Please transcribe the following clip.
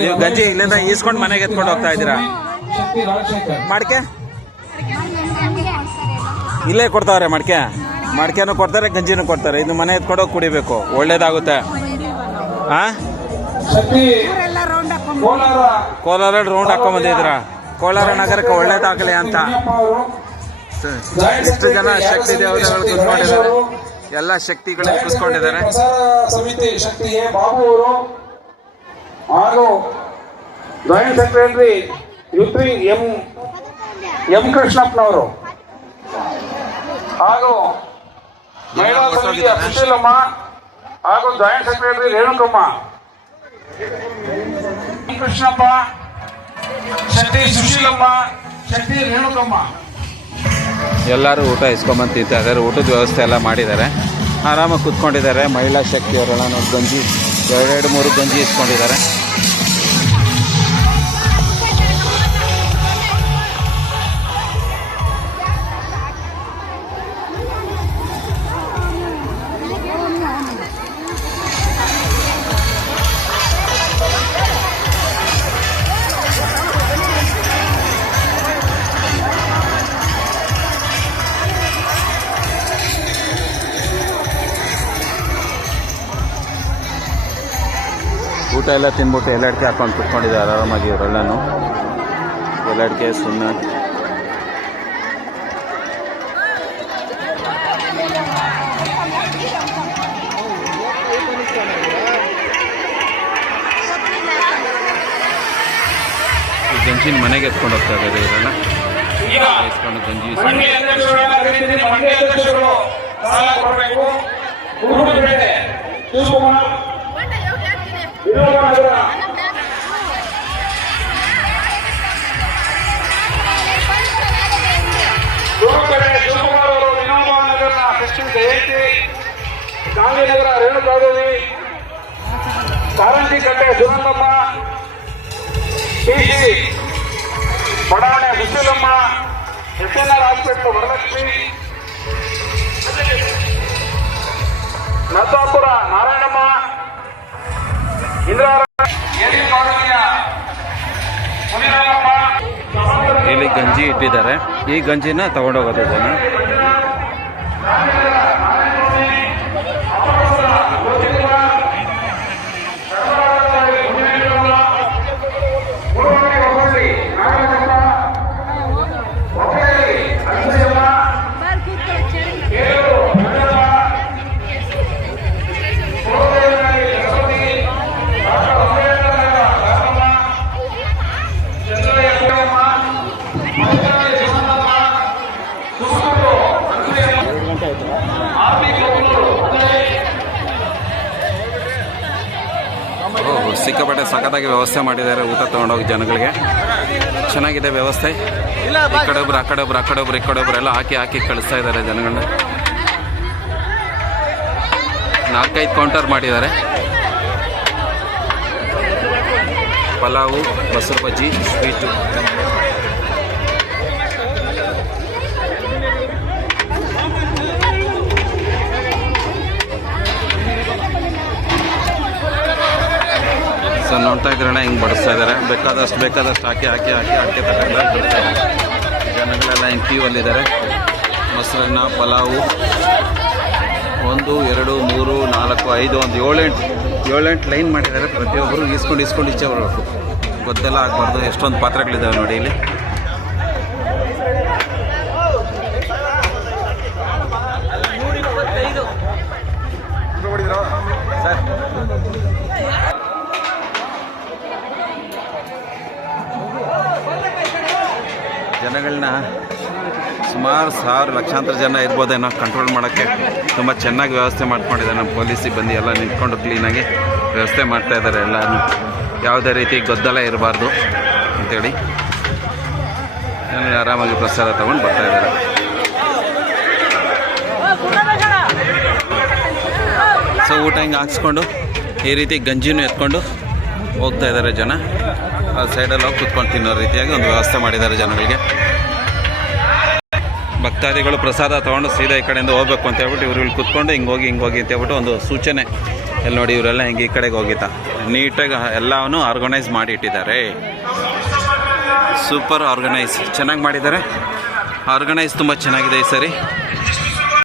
ನೀವು ಗಂಜಿ ಇಲ್ಲಿಂದ ಈಸ್ಕೊಂಡು ಮನೆಗೆ ಎತ್ಕೊಂಡು ಹೋಗ್ತಾ ಇದ್ದೀರಾ? ಮಡಿಕೆ ಇಲ್ಲೇ ಕೊಡ್ತಾವ್ರೆ. ಮಡಿಕೆನೂ ಕೊಡ್ತಾರೆ, ಗಂಜಿನೂ ಕೊಡ್ತಾರೆ. ಇದು ಮನೆ ಎತ್ಕೊಂಡು ಹೋಗಿ ಕುಡಿಬೇಕು, ಒಳ್ಳೇದಾಗುತ್ತೆ. ಕೋಲಾರ ರೌಂಡ್ ಹಾಕೊಂಡ್ಬಂದಿದ್ರ. ಕೋಲಾರ ನಗರಕ್ಕೆ ಒಳ್ಳೇದಾಗಲಿ ಅಂತ ಎಷ್ಟು ಜನ ಶಕ್ತಿ ದೇವತೆಗಳು ಕೂತ್ಕೊಂಡಿದ್ದಾರೆ, ಎಲ್ಲ ಶಕ್ತಿಗಳು ಕೂತ್ಕೊಂಡಿದ್ದಾರೆ. ಸಮಿತಿ ಶಕ್ತಿ ಬಾಬು ಅವರು ಹಾಗೂ ಜಾಯಿಂಟ್ ಸೆಕ್ರೆಟರಿ ಯುತ್ರಿ ಎಂ ಕೃಷ್ಣಪ್ಪನವರು ಹಾಗೂ ಮಹಿಳಾ ಸಮಿತಿಯ ಸುಶೀಲಮ್ಮ ಹಾಗೂ ಜಾಯಿಂಟ್ ಸೆಕ್ರೆಟರಿ ರೇಣುಕಮ್ಮ, ಕೃಷ್ಣಪ್ಪ, ಶಕ್ತಿ ಸುಶೀಲಮ್ಮ, ಶಕ್ತಿ ರೇಣುಕಮ್ಮ ಎಲ್ಲರೂ ಊಟ ಇಸ್ಕೊಂಬಂದು ತಿಂತಾ ಇದ್ದಾರೆ. ಊಟದ ವ್ಯವಸ್ಥೆ ಎಲ್ಲ ಮಾಡಿದ್ದಾರೆ, ಆರಾಮಾಗಿ ಕೂತ್ಕೊಂಡಿದ್ದಾರೆ. ಮಹಿಳಾ ಶಕ್ತಿಯವರೆಲ್ಲ ನೋಡಿ ಗಂಜಿ 2-3 ಗಂಜಿ ಇಸ್ಕೊಂಡಿದ್ದಾರೆ. ಊಟ ಎಲ್ಲ ತಿಂದ್ಬಿಟ್ಟು ಎಲ್ಲಡಿಕೆ ಹಾಕೊಂಡು ಕುತ್ಕೊಂಡಿದ್ದಾರೆ ಆರಾಮಾಗಿ ಇವರೆಲ್ಲನೂ. ಎಲ್ಲಡಿಕೆ ಸುಮ್ಮನೆ ಗಂಜಿನ ಮನೆಗೆ ಎತ್ಕೊಂಡು ಹೋಗ್ತಾ ಇದ್ದಾರೆ ಇವರೆಲ್ಲ. ಎತ್ಕೊಂಡು ಗಂಜಿ ಶಿವಕುಮಾರ್ ಅವರು ವಿನೋಬನಗರ ಕೃಷ್ಣ ಜಯಂತಿ, ಗಾಂಧಿನಗರ ರೇಣುಕಾದೇವಿ, ಕಾರಂಜಿಕಟ್ಟೆ ಸುನಂದಮ್ಮ, ಟಿಸಿ ಬಡಾವಣೆ ಸುಶೀಲಮ್ಮ, ಎಸ್ಎನ್ಆರ್ ಹಾಸ್ಪಿಟಲ್ ವರಲಕ್ಷ್ಮಿ, ನದ್ದಾಪುರ ನಾರಾಯಣಮ್ಮ, ಇಂದಿರಾ ಇಲ್ಲಿ ಗಂಜಿ ಇಟ್ಟಿದ್ದಾರೆ. ಈ ಗಂಜಿನ ತಗೊಂಡೋಗೋದು ಜನ. ಸಿಕ್ಕಾಪಟ್ಟೆ ಸಖತ್ತಾಗಿ ವ್ಯವಸ್ಥೆ ಮಾಡಿದ್ದಾರೆ ಊಟ ತೊಗೊಂಡೋಗಿ ಜನಗಳಿಗೆ. ಚೆನ್ನಾಗಿದೆ ವ್ಯವಸ್ಥೆ. ಈ ಕಡೆ ಒಬ್ರು, ಆ ಕಡೆ ಒಬ್ರು, ಆ ಕಡೆ ಒಬ್ರು, ಈ ಕಡೆ ಒಬ್ರು ಎಲ್ಲ ಹಾಕಿ ಕಳಿಸ್ತಾ ಇದ್ದಾರೆ ಜನಗಳನ್ನ. 4-5 ಕೌಂಟರ್ ಮಾಡಿದ್ದಾರೆ. ಪಲಾವು, ಮೊಸರು ಬಜ್ಜಿ, ಸ್ವೀಟು. ಸೊ ನೋಡ್ತಾ ಇದ್ರಣ್ಣ ಹಿಂಗೆ ಬಡಿಸ್ತಾ ಇದ್ದಾರೆ. ಬೇಕಾದಷ್ಟು ಹಾಕಿ ಅಡ್ಗೆ ತಗೊಂಡು ಬಿಡ್ತಾ ಇದ್ದಾರೆ. ಜನಗಳೆಲ್ಲ ಹಿಂಗೆ ಕ್ಯೂವಲ್ಲಿದ್ದಾರೆ. ಮೊಸರನ್ನ, ಪಲಾವು 1, 2, 3, 4, 5, ಒಂದು 7-8 ಲೈನ್ ಮಾಡಿದ್ದಾರೆ. ಪ್ರತಿಯೊಬ್ಬರು ಈಸ್ಕೊಂಡು ಇಚ್ಛೆ ಬರಬೇಕು, ಗೊತ್ತೆಲ್ಲ ಆಗಬಾರ್ದು. ಎಷ್ಟೊಂದು ಪಾತ್ರೆಗಳಿದ್ದಾವೆ ನೋಡಿ ಇಲ್ಲಿ. ಸರ್ ಜನಗಳನ್ನ ಸುಮಾರು 1000 ಲಕ್ಷಾಂತರ ಜನ ಇರ್ಬೋದೇನೋ ಕಂಟ್ರೋಲ್ ಮಾಡೋಕ್ಕೆ ತುಂಬ ಚೆನ್ನಾಗಿ ವ್ಯವಸ್ಥೆ ಮಾಡ್ಕೊಂಡಿದ್ದಾರೆ ನಮ್ಮ ಪೊಲೀಸ್ ಸಿಬ್ಬಂದಿ. ಎಲ್ಲ ನಿಂತ್ಕೊಂಡು ಕ್ಲೀನಾಗಿ ವ್ಯವಸ್ಥೆ ಮಾಡ್ತಾಯಿದ್ದಾರೆ. ಎಲ್ಲನೂ ಯಾವುದೇ ರೀತಿ ಗದ್ದಲ ಇರಬಾರ್ದು ಅಂಥೇಳಿ ಆರಾಮಾಗಿ ಪ್ರಸಾದ ತೊಗೊಂಡು ಬರ್ತಾಯಿದ್ದಾರೆ. ಸೊ ಊಟ ಹಿಂಗೆ ಹಾಕ್ಸ್ಕೊಂಡು ಈ ರೀತಿ ಗಂಜಿನೂ ಎತ್ಕೊಂಡು ಹೋಗ್ತಾ ಇದ್ದಾರೆ ಜನ. ಆ ಸೈಡಲ್ಲಿ ಹೋಗಿ ಕುತ್ಕೊಂಡು ತಿನ್ನೋ ರೀತಿಯಾಗಿ ಒಂದು ವ್ಯವಸ್ಥೆ ಮಾಡಿದ್ದಾರೆ ಜನಗಳಿಗೆ. ಭಕ್ತಾದಿಗಳು ಪ್ರಸಾದ ತೊಗೊಂಡು ಸೀದಾ ಈ ಕಡೆಯಿಂದ ಹೋಗ್ಬೇಕು ಅಂತ ಹೇಳ್ಬಿಟ್ಟು ಇವ್ರು ಇಲ್ಲಿ ಕುತ್ಕೊಂಡು ಹಿಂಗೆ ಹೋಗಿ ಅಂತ ಹೇಳ್ಬಿಟ್ಟು ಒಂದು ಸೂಚನೆ ಇಲ್ಲಿ ನೋಡಿ ಇವರೆಲ್ಲ ಹಿಂಗೆ ಈ ಕಡೆಗೆ ಹೋಗಿದ್ದ ನೀಟಾಗಿ ಎಲ್ಲವನ್ನೂ ಆರ್ಗನೈಸ್ ಮಾಡಿ ಇಟ್ಟಿದ್ದಾರೆ. ಸೂಪರ್ ಆರ್ಗನೈಸ್, ಚೆನ್ನಾಗಿ ಮಾಡಿದ್ದಾರೆ. ಆರ್ಗನೈಸ್ ತುಂಬ ಚೆನ್ನಾಗಿದೆ ಈ ಸರಿ.